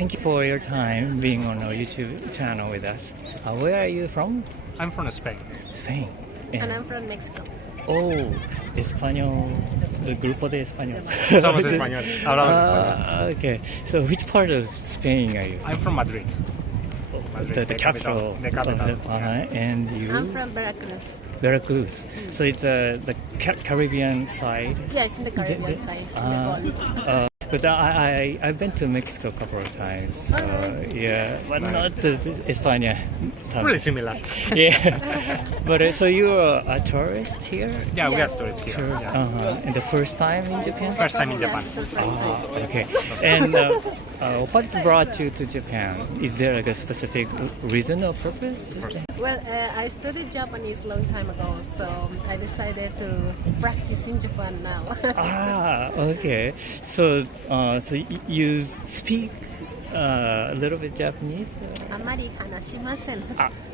thank you for your time being on our YouTube channel with us. Where are you from? I'm from Spain. Spain. And I'm from Mexico. Oh, español, the grupo de español. Somos españoles. Hablamos español. Okay, so which part of Spain are you? I'm from Madrid. Madrid, The capital. The capital. And you? I'm from Veracruz. Veracruz. So it's the Caribbean side. Yeah, it's in the Caribbean side, in the Gulf. But I've been to Mexico a couple of times. Yeah, but not to España. Really similar. Yeah. But so you're a tourist here? Yeah, we are tourists here. Tourist, Yeah. And the first time in Japan? First time in Japan. Yes, it's the first time. Okay. And what brought you to Japan? Is there like a specific reason or purpose? Well, I studied Japanese a long time ago, so I decided to practice in Japan now. Okay. So you speak a little bit Japanese? あまり話しません。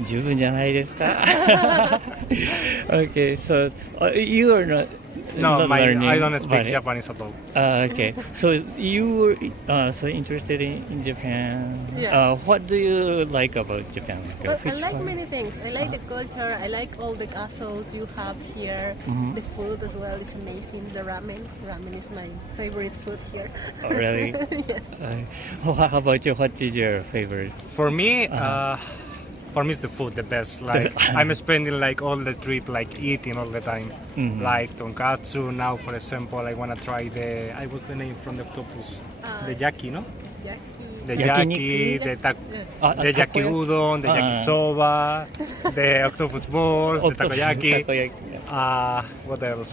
十分じゃないですか? Okay, so you are not learning, I don't speak but- Japanese at all. Okay, so you were so interested in Japan. Yeah. What do you like about Japan? Well, I Which like one? many things. I like the culture. I like all the castles you have here. The food as well is amazing. The ramen. Ramen is my favorite food here. Oh, really? Yes. How about you? What is your favorite? For me, it's the food, the best. Like I'm spending like all the trip like eating all the time. Like tonkatsu. Now, for example, I wanna try what's the name from the octopus? The yaki, no? Yaki. The Yakiniku? yaki, the yaki udon, the yakisoba, the octopus balls, the takoyaki. What else?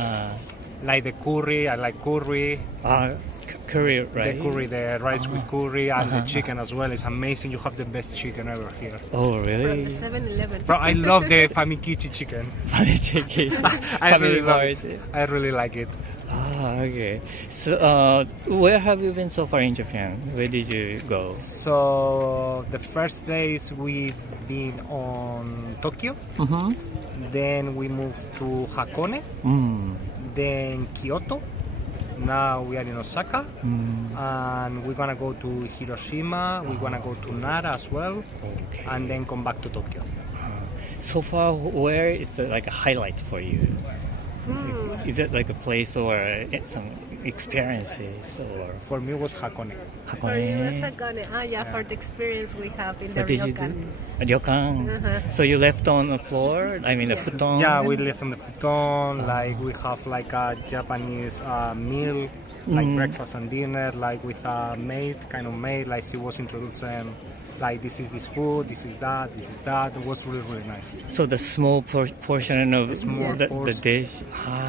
Like the curry. I like curry. Curry, right? The curry, the rice with curry, and the chicken as well. It's amazing. You have the best chicken ever here. Oh, From really? the 7-Eleven. Bro, I love the famikichi chicken. Funny chicken. I really Family love mart. it. I really like it. Okay. So, where have you been so far in Japan? Where did you go? So the first days we've been on Tokyo. Then we moved to Hakone. Then Kyoto. Now we are in Osaka, and we're gonna go to Hiroshima. We're gonna go to Nara as well, Okay. and then come back to Tokyo. So far, where is the like a highlight for you? Is it like a place or some experiences or For me, it was Hakone. For you, Hakone? Sakane. Yeah, for the experience we have in the What did you do? ryokan. Ryokan. So you left on the floor? I mean, the futon? Yeah, we live on the futon. Like we have like a Japanese meal, like breakfast and dinner, like with a maid, kind of maid. Like she was introducing, like this is this food, this is that, this is that. It was really really nice. So the small portion of Small the portion. dish?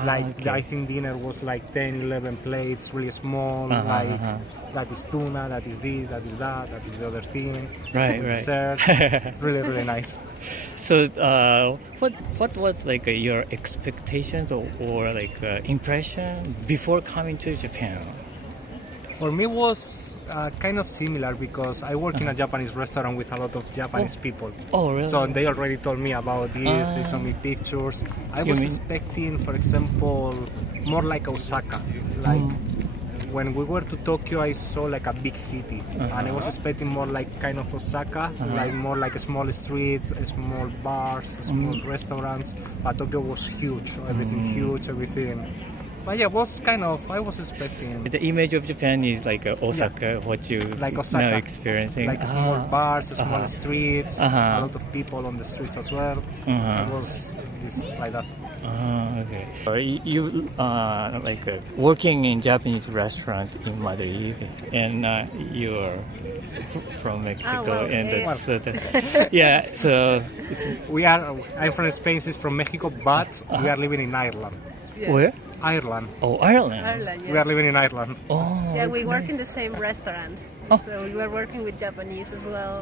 Like okay. I think dinner was like 10, 11 plates, really small. Like that is tuna, that is this, that is that, that is the other thing. Right, with right. Dessert. Really really nice. So, what was like your expectations or like impression before coming to Japan? For me, it was kind of similar because I work in a Japanese restaurant with a lot of Japanese people. Oh, really? So they already told me about this. They showed me pictures. I You was mean- expecting, for example, more like Osaka. Like when we were to Tokyo, I saw like a big city, and I was expecting more like kind of Osaka, like more like small streets, small bars, small restaurants. But Tokyo was huge, everything huge, everything. But yeah, I was expecting The image of Japan is like Osaka, what you like Osaka, now experiencing. like small bars, small streets, a lot of people on the streets as well. It was like that. Okay. You like working in Japanese restaurant in Madrid, and you're from Mexico, well, and yes. yeah. So I'm from Spain, she's from Mexico, but we are living in Ireland. Yes. where? Ireland. Oh, Ireland. Ireland, yes. We are living in Ireland. Oh, Yeah, we that's work nice. in the same restaurant. Oh. So we were working with Japanese as well.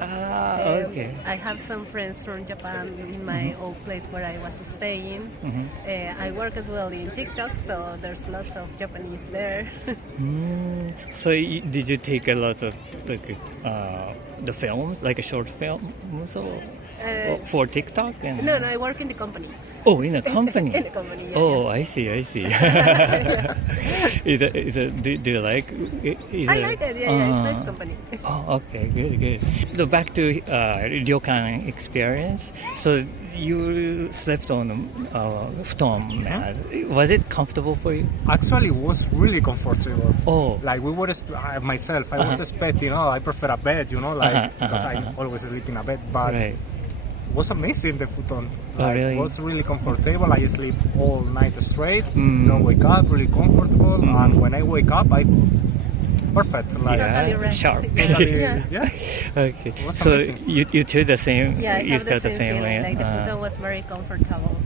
Okay. I have some friends from Japan in my old place where I was staying. I work as well in TikTok, so there's lots of Japanese there. So did you take a lot of like the films, like a short film, so for TikTok? And No, I work in the company. Oh, in a company. In a company, yeah. Oh, I see. Is it? Do you like? I like it. Yeah, it's nice company. Oh, okay, good. So back to ryokan experience. So you slept on futon mat. Was it comfortable for you? Actually, it was really comfortable. Oh, Like we were, myself, I was expecting, I prefer a bed, because I always sleep in a bed, but right. it was amazing, the futon. Oh, really? It was really comfortable. I sleep all night straight, wake up, really comfortable, and when I wake up, perfect. Like, Totally rest. Sharp. yeah. Okay. was So amazing. you too the same. Yeah, I you have felt the the same same way. feeling. Like the futon was very comfortable.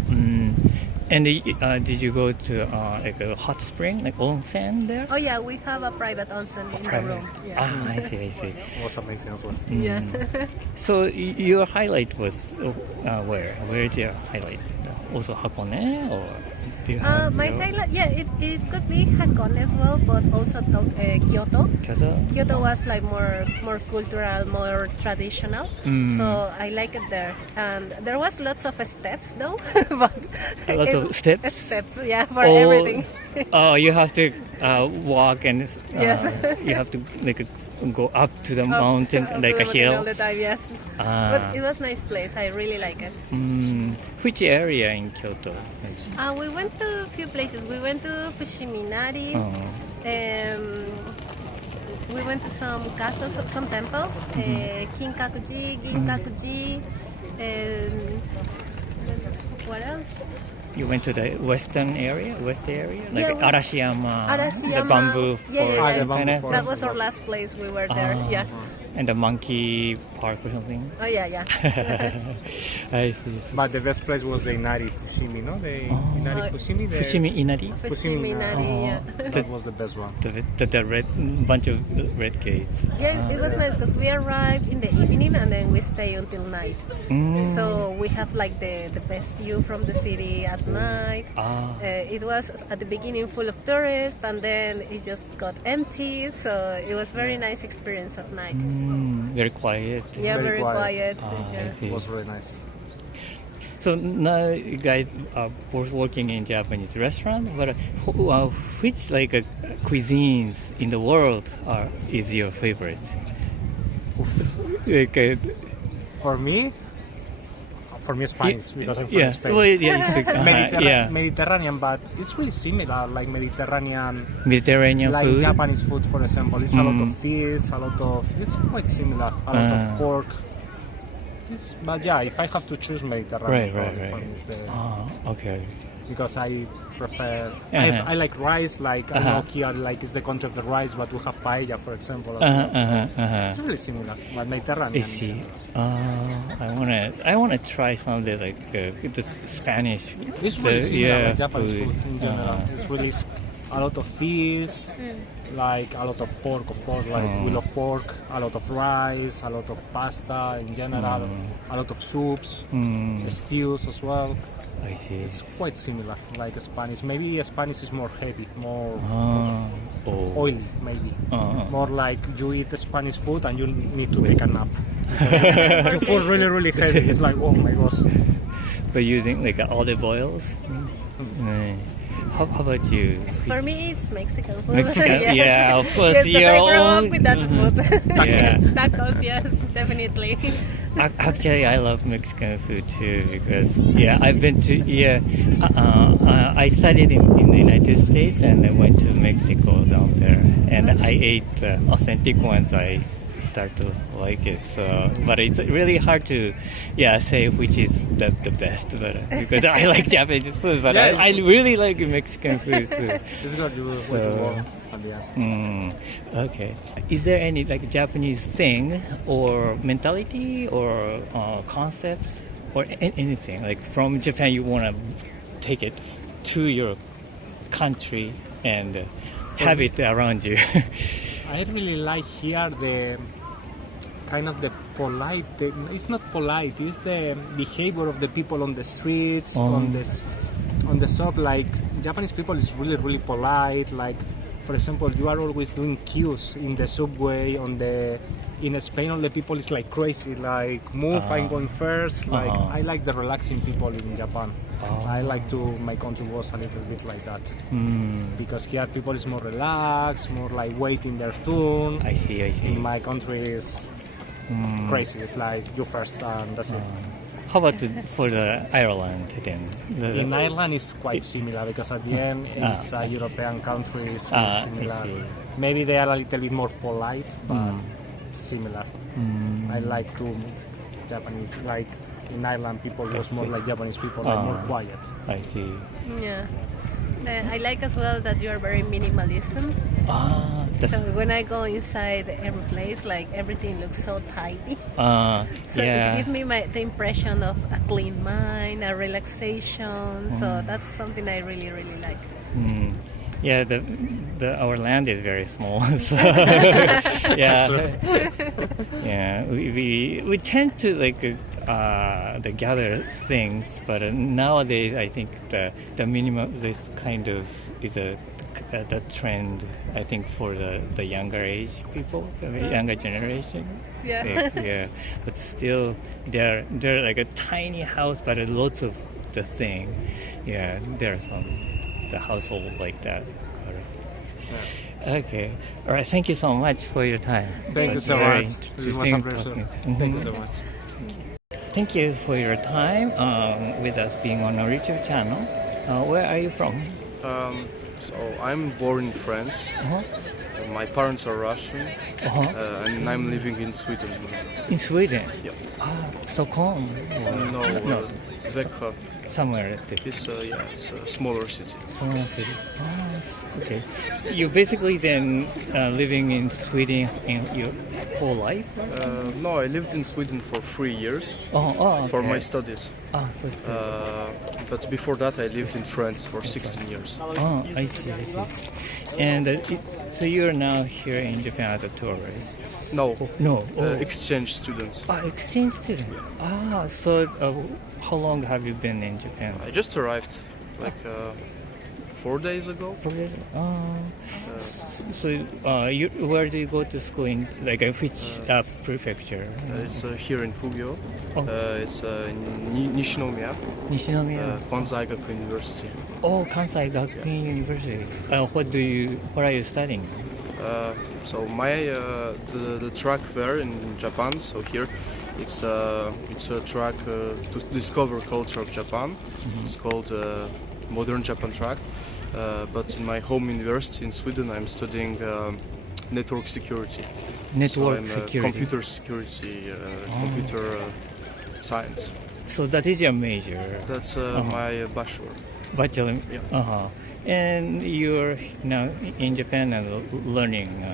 And did you go to like a hot spring, like onsen there? Oh yeah, we have a private onsen in the room. Yeah. Ah, I see. It was amazing as well. Yeah. So your highlight was where? Where is your highlight? Also Hakone, or do you have My your- highlight, it could be Hakone as well, but also Kyoto. Kyoto? Kyoto was like more cultural, more traditional. So I like it there. And there was lots of steps though. But Lots of steps? Steps, yeah, for everything. Oh, you have to walk and Yes. you have to like go up to the mountain, Up like to a the mountain hill. all the time, yes. But it was a nice place. I really like it. Which area in Kyoto? We went to a few places. We went to Fushiminari. We went to some castles, some temples. Kinkakuji, Ginkakuji. What else? You went to the west area, like Yeah, Arashiyama, Arashiyama. the bamboo Yeah, forest, yeah, the bamboo kinda? forest. That was our last place. We were there. Yeah. And the monkey park or something. Oh yeah. I see. But the best place was the Inari Fushimi, no? The Inari Fushimi. The Fushimi Inari, Fushiminari. Yeah. That was the best one. the red bunch of red gates. Yeah, it was nice because we arrived in the evening and then we stay until night. So we have like the best view from the city at night. It was at the beginning full of tourists and then it just got empty. So it was very nice experience at night. Very quiet. Yeah, Very very quiet. I Yeah. see. It was really nice. So now you guys are both working in Japanese restaurant, but which like cuisines in the world is your favorite? Like, For me, Spanish, because I'm from yeah. Spain. Well, yeah, it's like, yeah. Mediterranean, but it's really similar, like Mediterranean like food. Japanese food, for example. It's a lot of fish, it's quite similar, a lot of pork. But yeah, if I have to choose Mediterranean, Right. for me is the, Okay. because I prefer, Uh-huh. I like rice, like I know here, like it's the country of the rice, but we have paella, for example. as well. So it's really similar, but I Mediterranean. see. I wanna try some of the like the Spanish. It's really similar like Japanese food. food in general. It's really a lot of fish, like a lot of pork, of course, like we love pork, a lot of rice, a lot of pasta in general, a lot of soups, stews as well. I see. It's quite similar, like Spanish. Maybe Spanish is more heavy, more oily, maybe. More like you eat Spanish food and you need to take a nap. The food really, really heavy. It's like, oh my gosh. But using like olive oils. How about you? For me, it's Mexican food. Mexican? Yeah, of course. Yes, Your I grew own. up with that food. Yeah. Tacos, yes, definitely. Actually, I love Mexican food too because I've been to I studied in the United States and I went to Mexico down there and I ate authentic ones. I start to like it. So, but it's really hard to say which is the best. But because I like Japanese food, but Yes. I really like Mexican food too. This is good. You way to warm at the end. Okay. Is there any like Japanese thing or mentality or concept or anything like from Japan you want to take it to your country and have it around you? I really like here the kind of the polite. It's not polite. It's the behavior of the people on the streets, on the shop. Like Japanese people is really, really polite. Like, for example, you are always doing queues in the subway, on the in Spain, all the people is like crazy, like move, I'm going first. Like I like the relaxing people in Japan. I like to my country was a little bit like that because here people is more relaxed, more like waiting their turn. I see. In my country is crazy. It's like you first and that's it. How about for the Ireland then? In Ireland, it's quite similar because at the end, it's a European country. It's very similar. Maybe they are a little bit more polite, but similar. I like to Japanese. Like in Ireland, people was more like Japanese people, like more quiet. I see. Yeah. I like as well that you are very minimalism. So when I go inside every place, like everything looks so tidy. So it gives me the impression of a clean mind, a relaxation. So that's something I really, really like. Yeah, our land is very small. So we tend to like gather things, but nowadays I think the minimalist kind of is the trend. I think for the younger age people, the younger generation. Yeah. But still, they're like a tiny house, but lots of the thing. Yeah, there are some the household like that. Okay. All right. Thank you so much for your time. Thank you so much. It was a pleasure. Thank you so much. Thank you for your time with us being on our YouTube channel. Where are you from? So I'm born in France. My parents are Russian, and I'm living in Sweden. In Sweden? Yeah. Stockholm? No, Växjö. Somewhere. It's a smaller city. Smaller city. Okay. You basically then living in Sweden in your whole life? No, I lived in Sweden for 3 years Okay. for my studies. For studies. But before that, I lived in France for 16 years. I see. And so you're now here in Japan as a tourist? No. Exchange students. Exchange student. So how long have you been in Japan? I just arrived, like 4 days ago. 4 days ago. So where do you go to school in, like which prefecture? It's here in Kugyo. It's Nishinomiya. Kansai Gakuin University. Kansai Gakuin University. What are you studying? So the track there in Japan. So here, it's a track to discover culture of Japan. It's called Modern Japan track. But in my home university in Sweden, I'm studying network security. Computer security, computer science. So that is your major? That's my bachelor. Bachelor? Yeah. And you're now in Japan and learning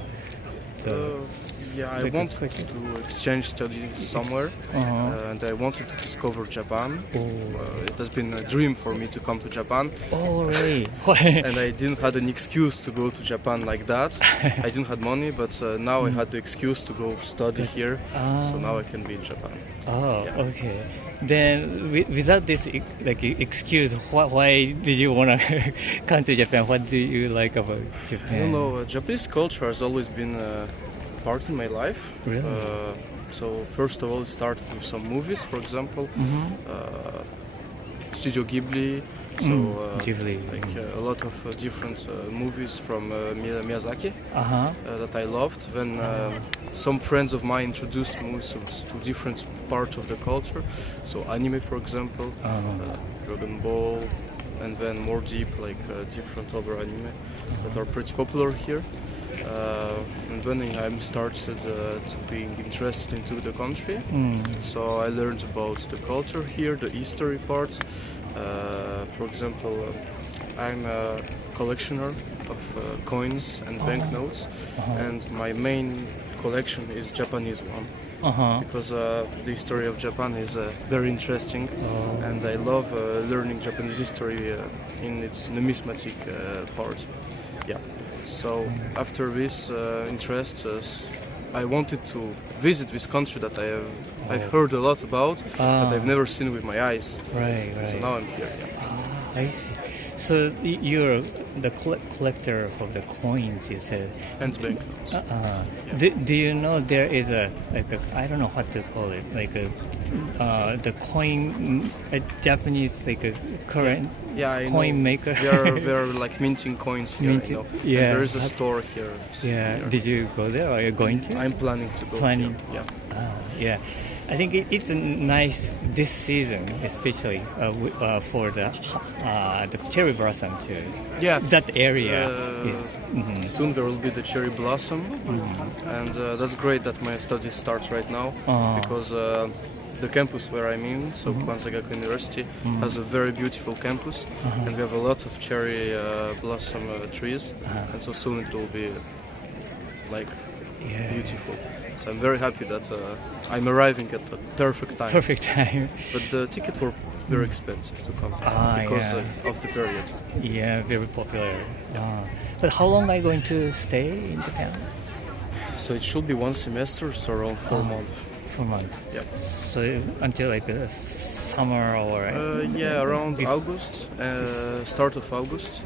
I wanted to exchange studies somewhere, and I wanted to discover Japan. It has been a dream for me to come to Japan. Oh, really? And I didn't have an excuse to go to Japan like that. I didn't have money, but now I had the excuse to go study here, so now I can be in Japan. Okay. Then without this excuse, why did you want to come to Japan? What do you like about Japan? I don't know. Japanese culture has always been part in my life. Really? So first of all, it started with some movies, for example, Studio Ghibli. So Ghibli. A lot of different movies from Miyazaki that I loved. Then some friends of mine introduced me to different parts of the culture. So anime, for example, Dragon Ball, and then more deep, like different other anime that are pretty popular here. And then I started to being interested into the country. So I learned about the culture here, the history part. For example, I'm a collectioner of coins and banknotes, and my main collection is Japanese one. Because the history of Japan is very interesting, and I love learning Japanese history in its numismatic part. Yeah. So after this interest, I wanted to visit this country that I've heard a lot about, but I've never seen with my eyes. Right. So now I'm here. I see. So you're the collector of the coins, you said. And banknotes. Do you know there is a I don't know what to call it, like the coin, a Japanese like a current coin maker? They're like minting coins here. Minting, And yeah. there is a store here. Yeah. Did you go there? Or are you going to? I'm planning to go. Planning. Here. Yeah. Yeah. I think it's nice this season, especially for the cherry blossom too. Yeah. That area. Soon there will be the cherry blossom, and that's great that my studies starts right now because the campus where I'm in, so Kwansagaku University, has a very beautiful campus, and we have a lot of cherry blossom trees, and so soon it will be like beautiful. So I'm very happy that I'm arriving at the perfect time. Perfect time. But the tickets were very expensive to come because of the period. Yeah, very popular. But how long are you going to stay in Japan? So it should be 1 semester, so around 4 months. 4 months. Yeah. So until like summer or around August, start of August.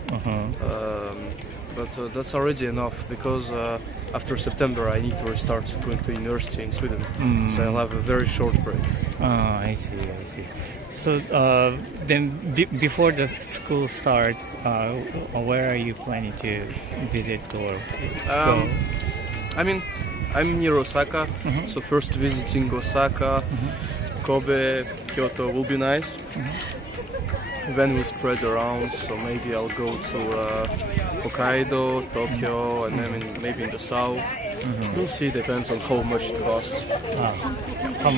But that's already enough because after September I need to restart going to university in Sweden. So I'll have a very short break. I see. So then before the school starts, where are you planning to visit or go? I mean, I'm near Osaka, so first visiting Osaka, Kobe, Kyoto will be nice. Then we'll spread around, so maybe I'll go to Hokkaido, Tokyo, and then maybe in the south. We'll see, depends on how much it costs. How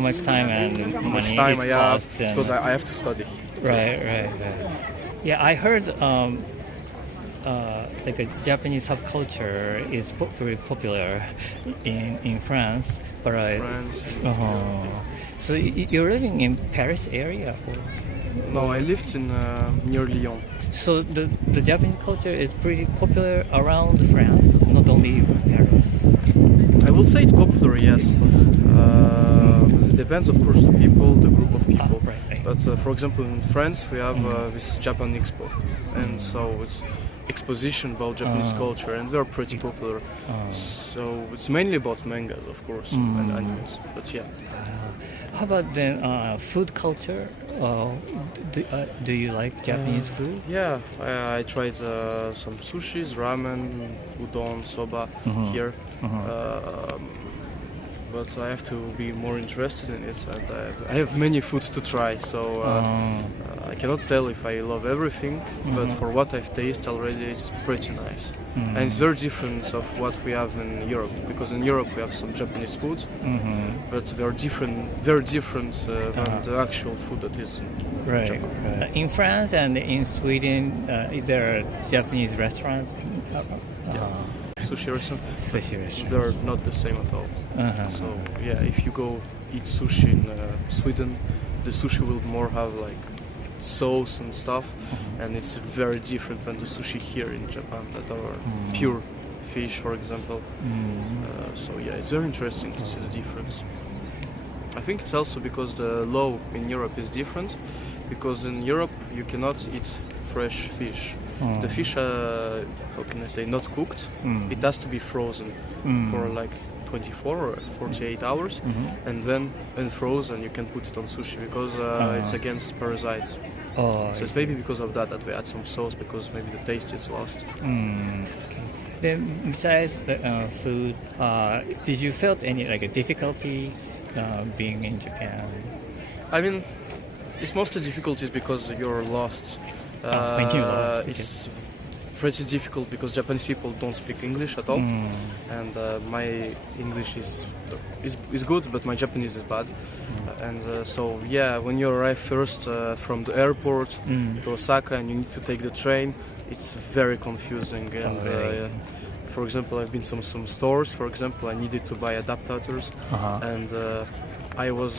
much time and money time it costs. Because I have to study. Right. Yeah, I heard like a Japanese subculture is very popular in France. But France. So you're living in Paris area? Or? No, I lived in near Lyon. So the Japanese culture is pretty popular around France, not only Paris. I would say it's popular, yes. It depends, of course, the people, the group of people. Right. But for example, in France, we have this Japan Expo, and so it's exposition about Japanese culture, and they're pretty popular. So it's mainly about mangas, of course, and animes. But yeah. How about then food culture? Do you like Japanese food? Yeah, I tried some sushis, ramen, udon, soba here. But I have to be more interested in it, and I have many foods to try, so I cannot tell if I love everything, but for what I've tasted already, it's pretty nice. And it's very different of what we have in Europe, because in Europe we have some Japanese food, but they're very different than the actual food that is in Japan. In France and in Sweden, there are Japanese restaurants. Sushi restaurant. They're not the same at all. So yeah, if you go eat sushi in Sweden, the sushi will more have like sauce and stuff, and it's very different than the sushi here in Japan that are pure fish, for example. So yeah, it's very interesting to see the difference. I think it's also because the law in Europe is different, because in Europe you cannot eat fresh fish. The fish, how can I say, not cooked. It has to be frozen for like 24 or 48 hours, and then unfrozen you can put it on sushi because it's against parasites. So it's maybe because of that we add some sauce, because maybe the taste is lost. Then besides the food, did you felt any like difficulties being in Japan? I mean, it's mostly difficulties because you're lost. It's pretty difficult because Japanese people don't speak English at all, and my English is good, but my Japanese is bad. And so yeah, when you arrive first from the airport to Osaka and you need to take the train, it's very confusing. And for example, I've been to some stores. For example, I needed to buy adapters, and I was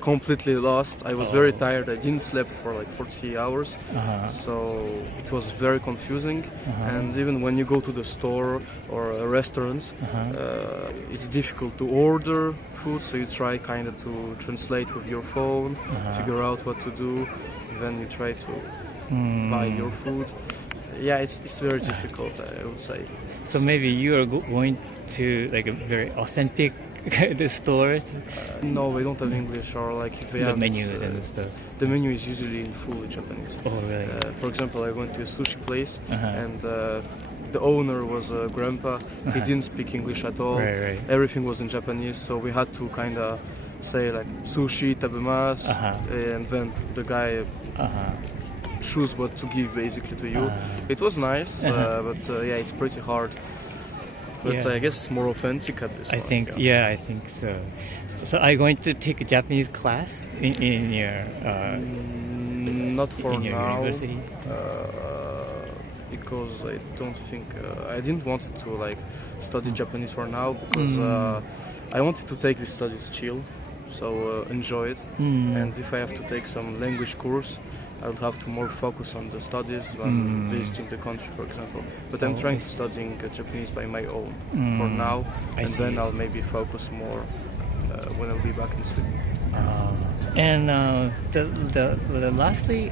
completely lost. I was very tired. I didn't sleep for like 40 hours, so it was very confusing. And even when you go to the store or a restaurant, it's difficult to order food, so you try kind of to translate with your phone, figure out what to do, then you try to buy your food. Yeah, it's very difficult, I would say. So maybe you are going to like a very authentic the stores. No, they don't have English, or like if they The have menus and stuff. The menu is usually in full Japanese. Oh, really? For example, I went to a sushi place, and the owner was a grandpa. He didn't speak English at all. Right. Everything was in Japanese, so we had to kind of say like sushi tabemasu, and then the guy choose what to give basically to you. It was nice, but yeah, it's pretty hard. But Yeah. I guess it's more authentic at this I point. think, yeah, I think so. So are you going to take a Japanese class in your Not for in your now, university? because I don't think I didn't want to like study Japanese for now, because I wanted to take the studies chill, so enjoy it. And if I have to take some language course, I would have to more focus on the studies than visiting the country, for example. But I'm trying to studying Japanese by my own for now, and then I'll maybe focus more when I'll be back in Sweden. And lastly,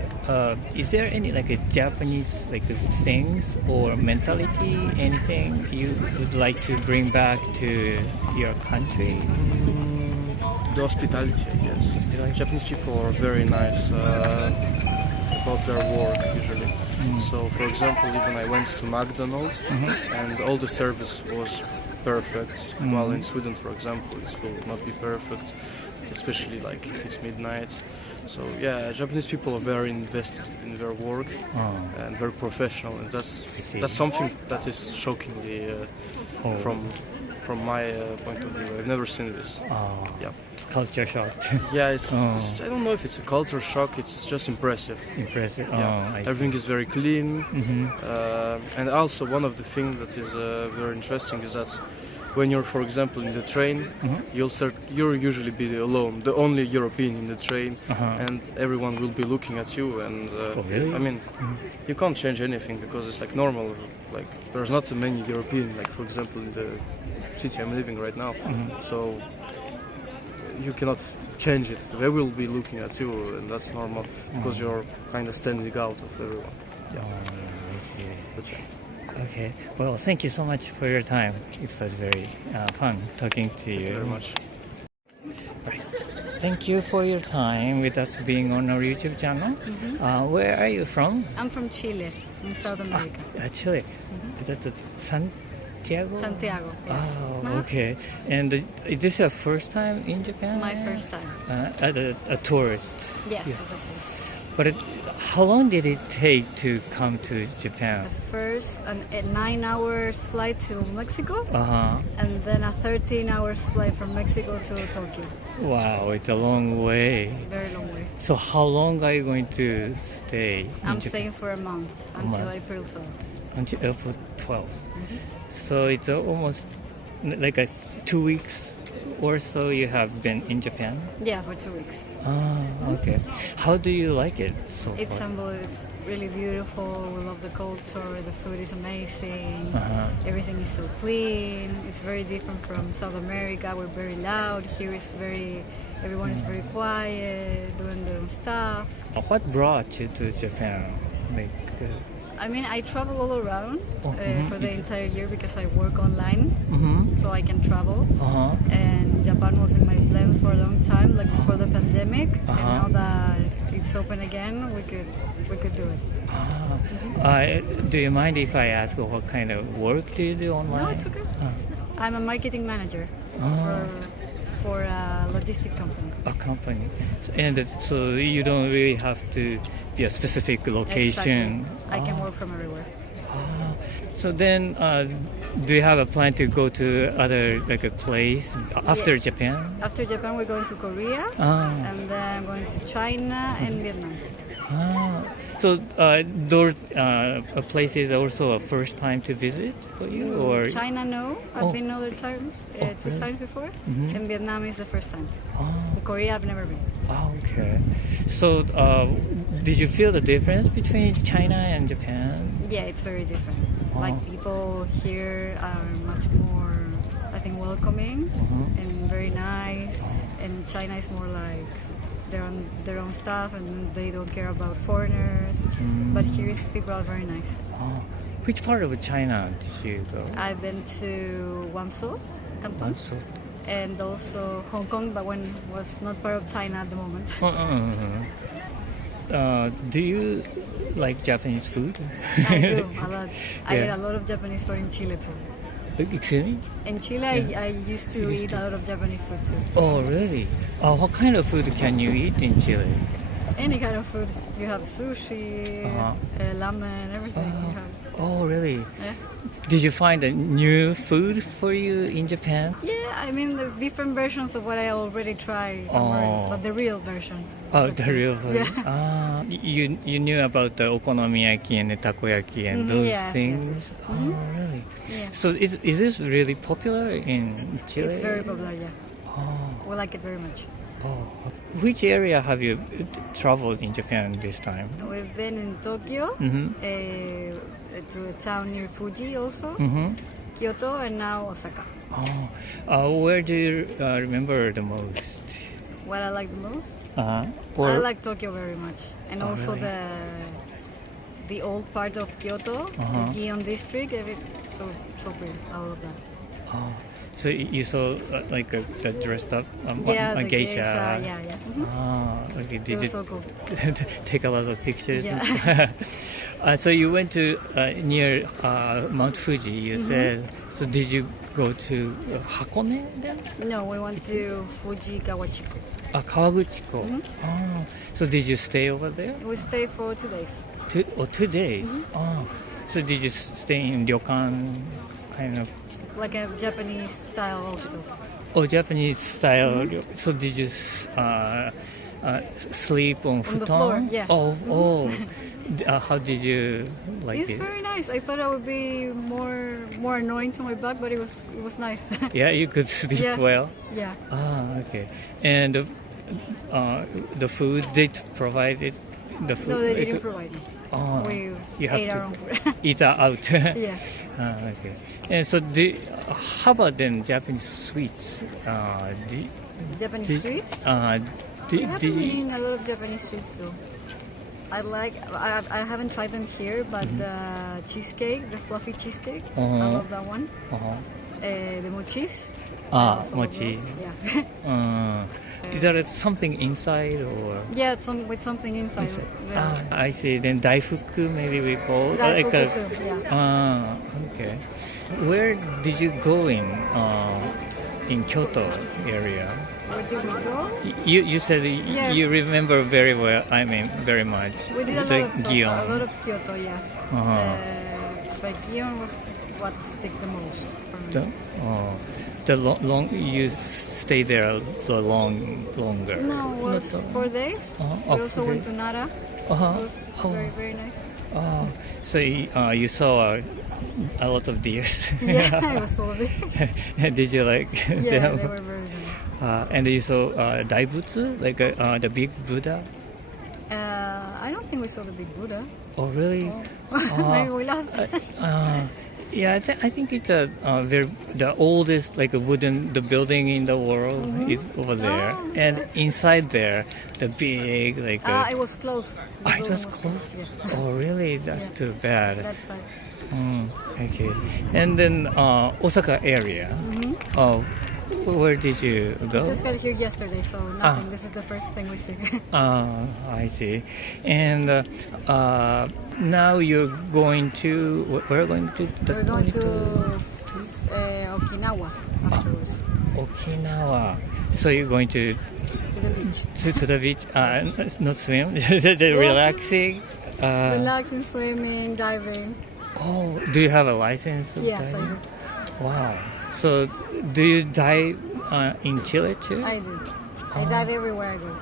is there any like a Japanese like things or mentality, anything you would like to bring back to your country? The hospitality, I guess. Japanese people are very nice about their work usually. So, for example, even I went to McDonald's and all the service was perfect. While in Sweden, for example, it will not be perfect, especially like if it's midnight. So yeah, Japanese people are very invested in their work and very professional, and that's something that is shockingly from my point of view. I've never seen this. Yeah. Culture shock. Yeah, it's I don't know if it's a culture shock. It's just impressive. Impressive. Yeah. Everything is very clean, and also one of the things that is very interesting is that when you're, for example, in the train, you'll usually be alone, the only European in the train, and everyone will be looking at you. And really? I mean, you can't change anything because it's like normal. Like there's not many European, like for example, in the city I'm living right now. So you cannot change it. They will be looking at you, and that's normal because you're kind of standing out of everyone. Yeah. But, yeah. Okay. Well, thank you so much for your time. It was very fun talking to you. Thank you very much. Right. Thank you for your time with us being on our YouTube channel. Where are you from? I'm from Chile, in South America. Chile. That's Santiago? Santiago, yes. Oh, okay. And is this your first time in Japan? My first time. As a tourist? Yes, Yes. as a tourist. But how long did it take to come to Japan? First, a 9 hours flight to Mexico, Uh-huh. and then a 13 hours flight from Mexico to Tokyo. Wow, it's a long way. Very long way. So how long are you going to stay in I'm Japan? staying for a month until month. April 12th. Until April 12th. So it's almost like 2 weeks or so you have been in Japan? Yeah, for 2 weeks. Okay. How do you like it so far? Istanbul is really beautiful. We love the culture. The food is amazing. Everything is so clean. It's very different from South America. We're very loud. Here is everyone is very quiet, doing their own stuff. What brought you to Japan? Like, I mean, I travel all around for the entire year because I work online, mm-hmm. so I can travel. Uh-huh. And Japan was in my plans for a long time, like before the pandemic. And now that it's open again, we could do it. Do you mind if I ask what kind of work do you do online? No, it's okay. I'm a marketing manager for a logistic company. A company. So you don't really have to be a specific location. Exactly. I can work from everywhere. So then, do you have a plan to go to other like a place after Japan? After Japan, we're going to Korea, and then I'm going to China and Vietnam. So those places also a first time to visit for you, or China, no. I've been other times, two really? times before, and Vietnam is the first time. In Korea, I've never been. Okay. So did you feel the difference between China and Japan? Yeah, it's very different. Like people here are much more, I think, welcoming and very nice. And China is more like their own stuff and they don't care about foreigners. But here people are very nice. Oh. Which part of China did you go? I've been to Guangzhou, Canton, Guangzhou. and also Hong Kong, but when was not part of China at the moment. Do you like Japanese food? I do a lot. I Yeah. eat a lot of Japanese food in Chile too. Excuse me? In Chile, I used to eat a lot of Japanese food too. Oh, really? What kind of food can you eat in Chile? Any kind of food. You have sushi, ramen, everything. You have. Oh, really? Yeah. Did you find a new food for you in Japan? Yeah, I mean, there's different versions of what I already tried somewhere else, but the real version. Oh, the real food. Yeah. You knew about the okonomiyaki and the takoyaki and those yes, things? yes. Oh, really? Yeah. So is this really popular in Chile? It's very popular, yeah. Oh, We like it very much. oh. Which area have you traveled in Japan this time? We've been in Tokyo, to a town near Fuji also, Kyoto, and now Osaka. Where do you remember the most? What I like the most? I like Tokyo very much, and also really? the old part of Kyoto, the Gion district. So pretty. I love that. Oh, so you saw the dressed up The geisha. Yeah. Okay. It Did was you so cool. take a lot of pictures? Yeah. So you went to near Mount Fuji. You said. So did you go to Hakone then? No, we went to Fuji Kawachiko. Kawaguchiko. So did you stay over there? We stayed for 2 days. 2 days. So did you stay in ryokan kind of? Like a Japanese style also. Oh, Japanese style. So did you sleep on futon? the floor, yeah. Oh. How did you like It's it? very nice. I thought it would be more annoying to my back, but it was nice. Yeah, you could sleep Yeah. well. Yeah. Okay. And the food they provided the food. No, they didn't provide me. Oh, We you have ate to our own food. eat out. Yeah. Okay. And so, how about then Japanese sweets? Japanese sweets? We have been eating a lot of Japanese sweets too. I haven't tried them here, but the cheesecake, the fluffy cheesecake, I love that one. The mochis. I also love mochi. those. Yeah. Is there something inside or? Yeah, with something inside. Yeah. I see. Then daifuku maybe we call Daifuku too, yeah. Okay. Where did you go in Kyoto area? Where did we go? You said you remember very well. I mean, very much. We did a lot of Kyoto, yeah. But Gion was what stuck the most for me. The long you stay there so longer. No, it was 4 days. We also 4 went days. to Nara. It was very, very nice. So you saw a lot of deers. Yeah, it was full of it. Did you like Yeah, them? they were very nice. And you saw Daibutsu, like the big Buddha. I don't think we saw the big Buddha. Oh, really? Maybe we lost it. Yeah, I think it's the oldest the building in the world is over there, and inside there the big It was close. The it was building closed. Yes. Oh, really? That's too bad. That's bad. Okay, and then Osaka area. Where did you go? We just got here yesterday, so nothing. This is the first thing we see. I see. And now you're going to we're going to We're going to Okinawa afterwards. Okinawa. So you're going to To the beach. to the beach? Not swim, just relaxing. Relaxing, swimming, diving. Oh, do you have a license? Of Yes, I diving? do. Wow. So do you dive in Chile too? I do. I dive everywhere I go.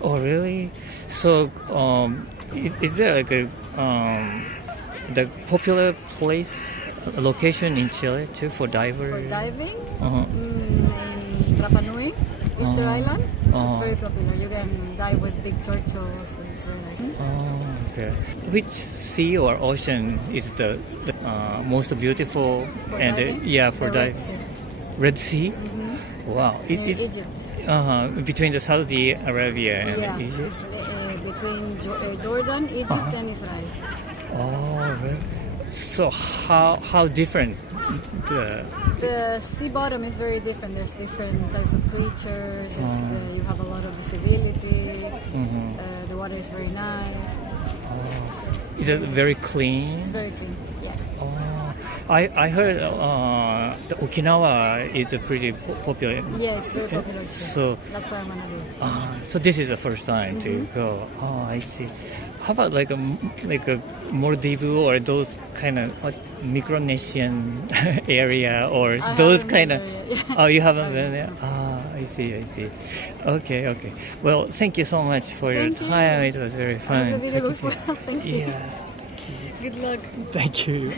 Oh, really? So, is there the popular place, location in Chile too for divers? For diving, in Rapa Nui, Easter Island, it's very popular. You can dive with big turtles, and it's very nice. Oh, okay. Which sea or ocean is the most beautiful For and diving? yeah for The Red diving? Sea. Red Sea. Wow. Egypt. Between the Saudi Arabia and Yeah, Egypt? it's between Jordan, Egypt, and Israel. Oh, really? So how different? The sea bottom is very different. There's different types of creatures. You have a lot of visibility. The water is very nice. Is it very clean? It's very clean. Yeah. I heard the Okinawa is a pretty popular. Yeah, it's very popular. So that's where I'm gonna go. so this is the first time to go. Oh, I see. How about like a Maldives or those kind of Micronesian area or those kind of? Oh, you haven't been there. I see. Okay. Well, thank you so much for your time. It was very fun. The video looks well. Thank you. Yeah. Good luck. Thank you.